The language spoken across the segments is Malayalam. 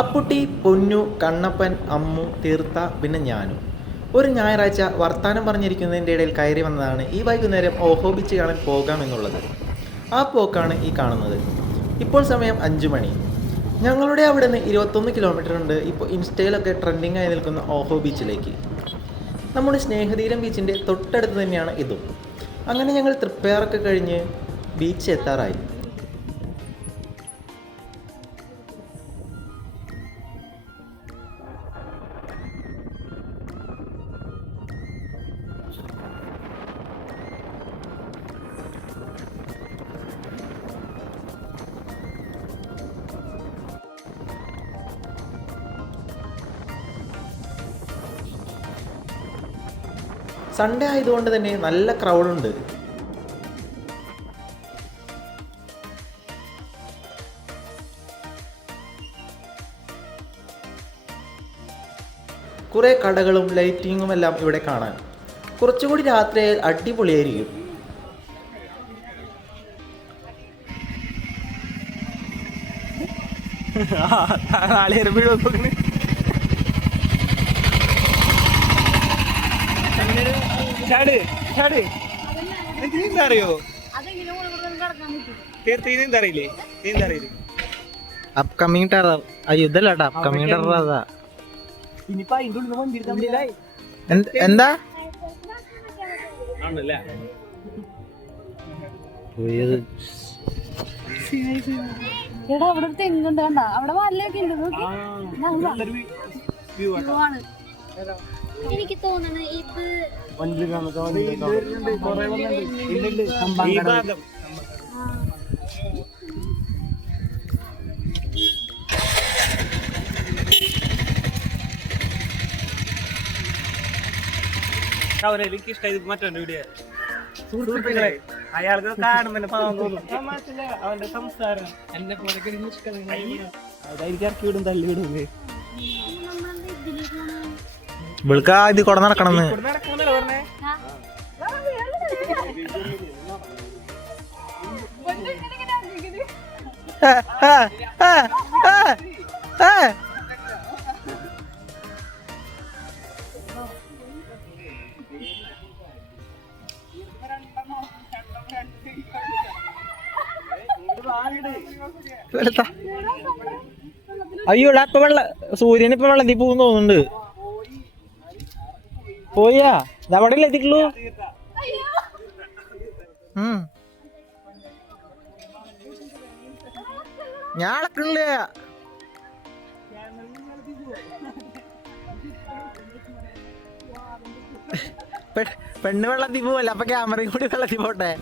അപ്പുട്ടി, പൊന്നു, കണ്ണപ്പൻ, അമ്മു, തീർത്ത, പിന്നെ ഞാനും ഒരു ഞായറാഴ്ച വർത്താനം പറഞ്ഞിരിക്കുന്നതിൻ്റെ ഇടയിൽ കയറി വന്നതാണ് ഈ വൈകുന്നേരം ഓഹോ ബീച്ച് കാണാൻ പോകാമെന്നുള്ളത്. ആ പോക്കാണ് ഈ കാണുന്നത്. ഇപ്പോൾ സമയം 5 മണി. ഞങ്ങളുടെ അവിടെ നിന്ന് 21 കിലോമീറ്റർ ഉണ്ട് ഇപ്പോൾ ഇൻസ്റ്റയിലൊക്കെ ട്രെൻഡിങ് ആയി നിൽക്കുന്ന ഓഹോ ബീച്ചിലേക്ക്. നമ്മുടെ സ്നേഹതീരം ബീച്ചിൻ്റെ തൊട്ടടുത്ത് തന്നെയാണ് ഇതും. അങ്ങനെ ഞങ്ങൾ തൃപ്പയാറൊക്കെ കഴിഞ്ഞ് ബീച്ച് എത്താറായി. സൺഡേ ആയതുകൊണ്ട് തന്നെ നല്ല ക്രൗഡുണ്ട്. കുറേ കടകളും ലൈറ്റിങ്ങും എല്ലാം ഇവിടെ കാണാൻ. കുറച്ചുകൂടി രാത്രിയായാൽ അടിപൊളിയായിരിക്കും. അപ്കമിങ് ടെറർ അയ്യുദ്ധല്ലാട്ടാ, അപ്കമിങ് ടെറർ അതാ. എന്താ അവിടെ തെങ്ങുണ്ട് കണ്ട, അവിടെ മലയൊക്കെ ഉണ്ട്. എനിക്ക് തോന്നുന്നത് ഇത് എനിക്ക് ഇഷ്ടമായി മറ്റൊരു വീഡിയോ. സുഹൃത്തുക്കളെ, അയാൾക്ക് കാണുമ്പോൾ പാവം തോന്നും. അവന്റെ സംസാരം എന്നെ പോലെ അതായിരിക്കും ഇറക്കി വിടും, തള്ളി വിടുന്നത്. ഇവൾക്ക് ഇത് കൊട നടക്കണമെന്ന് നടക്കുന്നല്ലോ പറഞ്ഞേ. അയ്യോടാ, ഇപ്പൊ സൂര്യൻ ഇപ്പൊ വെള്ളത്തിൽ പോകുന്നു തോന്നുന്നുണ്ട്. പോയാ അവിടെ എത്തിക്കുള്ളൂ. ഞാൻ അളക്കണില്ല. പെണ്ണ് വെള്ളത്തിൽ പോവല്ല, അപ്പൊ ക്യാമറയും കൂടി വെള്ളത്തിൽ പോട്ടെ.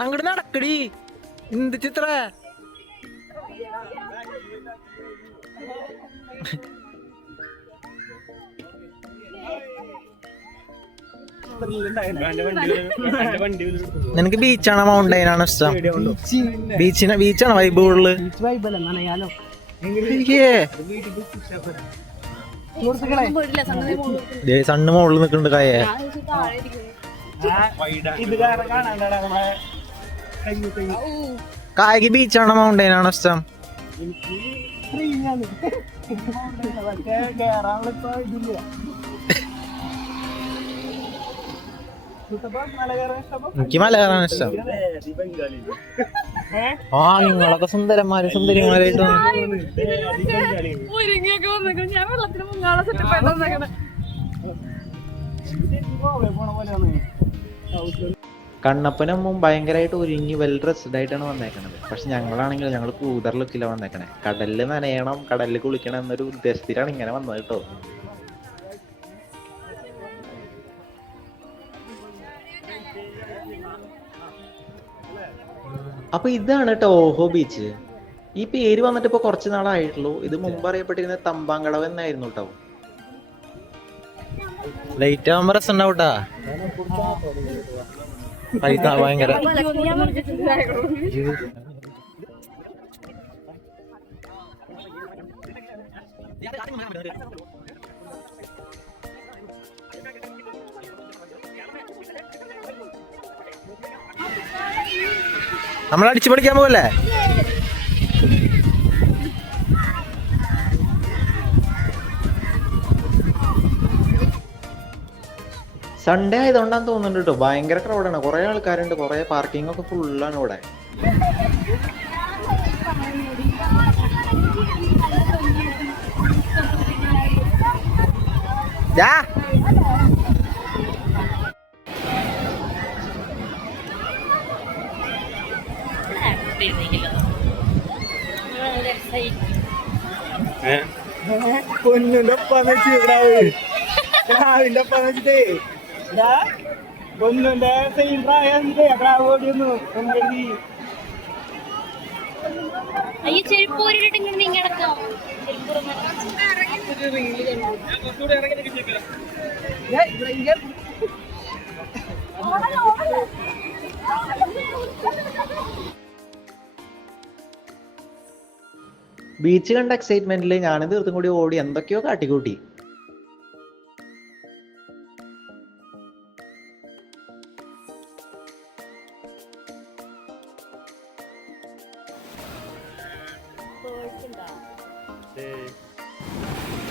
അങ്ങോട്ട് നടക്കടി, എന്ത് ചിത്ര. നിനക്ക് ബീച്ചാണോ മൗണ്ടൈനാണോ ഇഷ്ടം? ബീച്ചാണോ വൈബ് കൂടുതല്? സണ്ണ് മുകളിൽ നിൽക്കുന്നുണ്ട് കായേ. കായക്ക് ബീച്ചാണോ മൗണ്ടൈനാണോ ഇഷ്ടം? എനിക്ക് മല കയറാൻ ഇഷ്ടം. ആ, നിങ്ങളൊക്കെ സുന്ദരന്മാര് സുന്ദരിമാരായിട്ട് കണ്ണപ്പനമ്മും ഭയങ്കരമായിട്ട് ഒരുങ്ങി വെൽ ഡ്രസ്ഡ് ആയിട്ടാണ് വന്നേക്കണത്. പക്ഷെ ഞങ്ങളാണെങ്കിൽ ഞങ്ങൾ കൂതർ ലുക്കിലാണ് വന്നേക്കണേ. കടലിൽ നനയണം, കടലിൽ കുളിക്കണം എന്നൊരു ഉദ്ദേശത്തിലാണ് ഇങ്ങനെ വന്നത് കേട്ടോ. അപ്പൊ ഇതാണ് കേട്ടോ ഓഹോ ബീച്ച്. ഈ പേര് വന്നിട്ട് ഇപ്പൊ കുറച്ച് നാളായിട്ടുള്ളൂ. ഇത് മുമ്പ് അറിയപ്പെട്ടിരുന്ന തമ്പാങ്കടവ് എന്നായിരുന്നു കേട്ടോ. ലൈറ്റ് ആവുമ്പോ രസം ഉണ്ടാവൂട്ടാ. ഭയങ്കര നമ്മൾ അടിച്ചു പൊളിക്കാൻ പോകല്ലേ? സൺഡേ ആയതുകൊണ്ടാന്ന് തോന്നുന്നുണ്ട് കേട്ടോ. ഭയങ്കര ക്രൗഡാണ്, കുറേ ആൾക്കാരുണ്ട്, കുറേ പാർക്കിംഗ് ഒക്കെ ഫുള്ളാണ് ഇവിടെ. പൊന്നിന്റെ ഒപ്പാന്ന് വെച്ചിട്ട് പൊന്നിന്റെ സെയിം പ്രായം ഓടിയൊന്നു എന്തെങ്കിലും അയ്യോ ചെരുപ്പ് ഊരിട്ടിട്ട് ഇങ്ങനെ കിടക്കാം. ബീച്ച് കണ്ട എക്സൈറ്റ്മെന്റിൽ ഞാനും തീർത്തും കൂടി ഓടി എന്തൊക്കെയോ കാട്ടിക്കൂട്ടി.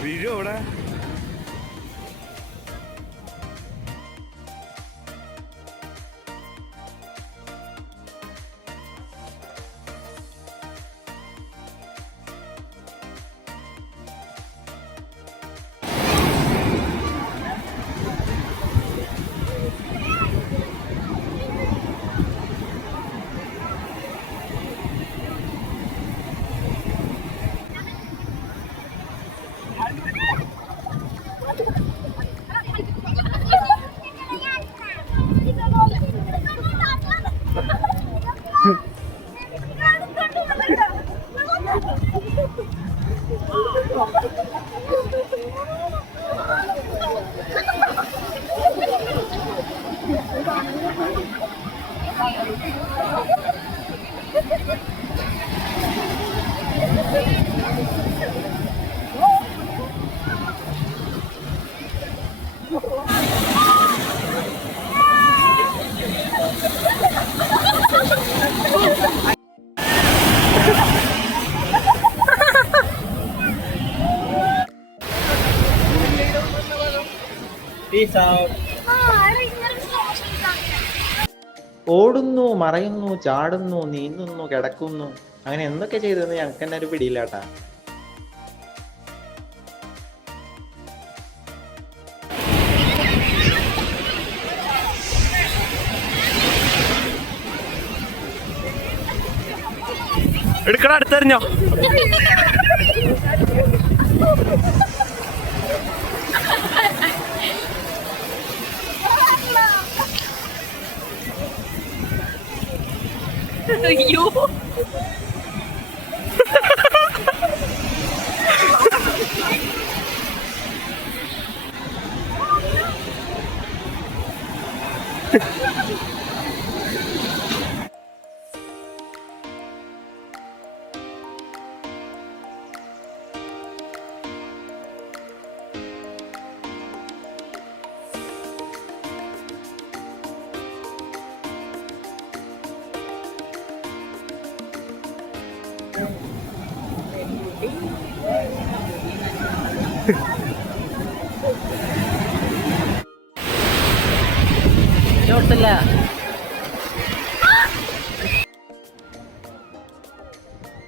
വീഡിയോ അവിടെ ഓടുന്നു, മറയുന്നു, ചാടുന്നു, നീന്തുന്നു, കിടക്കുന്നു, അങ്ങനെ എന്തൊക്കെ ചെയ്തെന്ന് ഞങ്ങൾക്ക് തന്നെ ഒരു പിടിയില്ലാട്ടാ. എടുക്കണ അടുത്തെറിഞ്ഞോ? അയ്യോ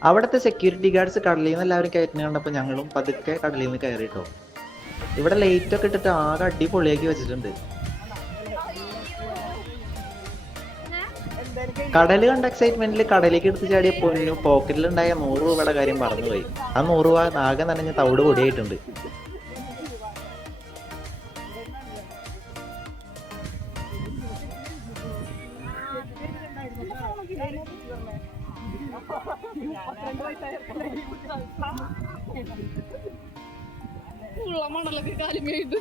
അവിടുത്തെ സെക്യൂരിറ്റി ഗാർഡ്സ് കടലിൽ നിന്ന് എല്ലാവരും കയറ്റുന്ന കണ്ടപ്പോൾ ഞങ്ങളും പതുക്കെ കടലിൽ നിന്ന് കയറിട്ടോ. ഇവിടെ ലൈറ്റ് ഒക്കെ ഇട്ടിട്ട് ആകെ അടിപൊളിയാക്കി വെച്ചിട്ടുണ്ട്. കടല് കണ്ട എക്സൈറ്റ്മെന്റിൽ കടലേക്ക് എടുത്ത് ചാടിയ പൊന്നു പോക്കറ്റിലുണ്ടായ 100 രൂപയുടെ കാര്യം മറന്നുപോയി. ആ 100 രൂപ ആകെ നനഞ്ഞ തവിട് പൊടിയായിട്ടുണ്ട്. മണലൊക്കെ കാലുമേത്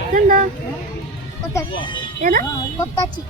ഇതെന്താ കൊത്താച്ചി കൊത്താച്ചി